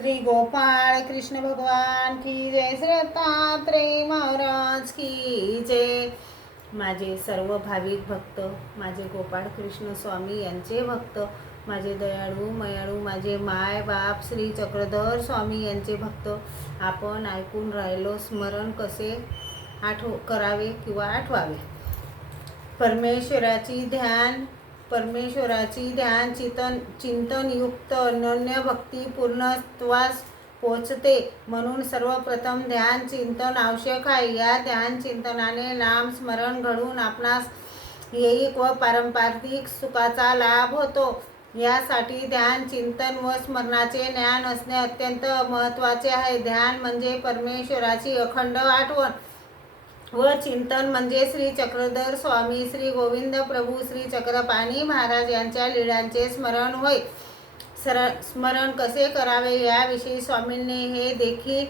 श्री गोपाळ कृष्ण भगवान की जय. श्री महाराज की जय. माझे सर्व भाविक भक्त माझे गोपाळ कृष्ण स्वामी यांचे भक्त माझे दयाळू मयाळू माझे माय बाप श्री चक्रधर स्वामी यांचे भक्त आपण ऐकून राहिलो स्मरण कसे आठव करावे किंवा आठवावे. परमेश्वराची ध्यान परमेश्वराची ध्यान चितन चिंतनयुक्त अनन्य भक्ती पूर्णत्वास पोचते. म्हणून सर्वप्रथम ध्यान चिंतन आवश्यक आहे. या ध्यान चिंतनाने नाम स्मरण घडून आपणास येईक व पारंपरिक सुखाचा लाभ होतो. यासाठी ध्यान चिंतन व स्मरणाचे ज्ञान असणे अत्यंत महत्त्वाचे आहे. ध्यान म्हणजे परमेश्वराची अखंड आठवण. व चिंतन म्हणजे श्री चक्रधर स्वामी श्री गोविंद प्रभू श्री चक्रपाणी महाराज यांच्या लीळांचे स्मरण होय. सर स्मरण कसे करावे याविषयी स्वामींनी हे देखील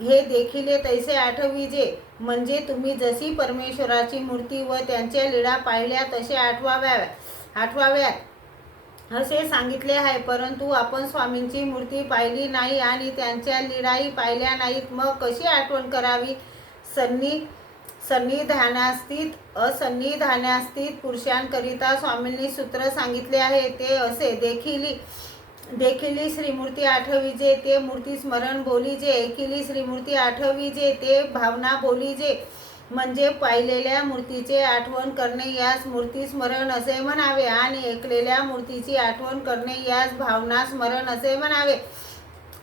हे देखील तैसे आठविजे म्हणजे तुम्ही जशी परमेश्वराची मूर्ती व त्यांच्या लीळा पाहिल्या तसे आठवाव्या आठवाव्यात. असे सांगितले आहे परंतु आपण स्वामींची मूर्ती पाहिली नाही आणि त्यांच्या लीळाही पाहिल्या नाहीत मग कशी आठवण करावी? सन्नी सन्निधानास्थित असन्निधानास्थित पुरुषांकरिता स्वामींनी सूत्र सांगितले आहे. ते असे देखील देखील श्रीमूर्ती आठविजे ते मूर्ती स्मरण बोलीजे एकिली श्रीमूर्ती आठविजे ते भावना बोलीजे म्हणजे पाहिलेल्या मूर्तीचे आठवण करणे यास मूर्ती स्मरण असे म्हणावे आणि ऐकलेल्या मूर्तीची आठवण करणे यास भावना स्मरण असे म्हणावे.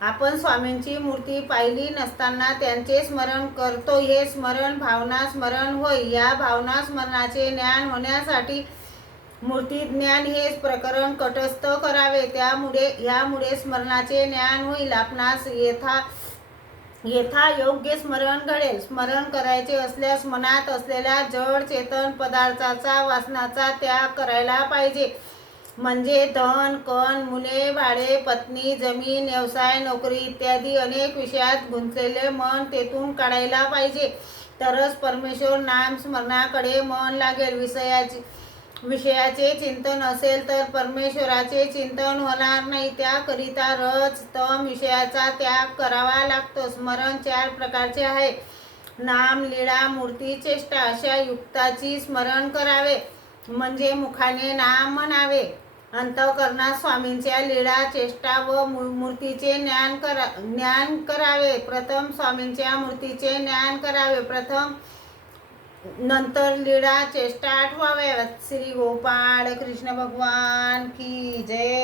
आपण स्वामींची मूर्ती पाहिली नसताना त्यांचे स्मरण करतो. हे स्मरण भावना स्मरण होय. या भावना स्मरणाचे ज्ञान होण्यासाठी मूर्ती ज्ञान हे प्रकरण कटस्थ करावे. त्यामुळे यामुळे स्मरणाचे ज्ञान होईल. आपणास येथा येथा योग्य स्मरण घडेल. स्मरण करायचे असल्यास मनात असलेल्या जड चेतन पदार्थाचा वासनाचा त्याग करायला पाहिजे. म्हणजे धन कण मुले बाळे पत्नी जमीन व्यवसाय नोकरी इत्यादी अनेक विषयात गुंतलेले मन तेथून काढायला पाहिजे. तरच परमेश्वर नाम स्मरणाकडे मन लागेल. विषयाची विषयाचे चिंतन असेल तर परमेश्वराचे चिंतन होणार नाही. त्याकरिता रज तम विषयाचा त्याग करावा लागतो. स्मरण चार प्रकारचे आहे. नाम लीळा मूर्ती चेष्टा अशा युक्ताची स्मरण करावे. म्हणजे मुखाने नाम म्हणावे. अंतःकरणात स्वामींच्या लीळा चेष्टा व मू- मूर्तीचे ज्ञान करा ज्ञान करावे. प्रथम स्वामींच्या मूर्तीचे ज्ञान करावे. प्रथम नंतर लीळा चेष्टा आठवाव्या श्री गोपाळ कृष्ण भगवान की जय.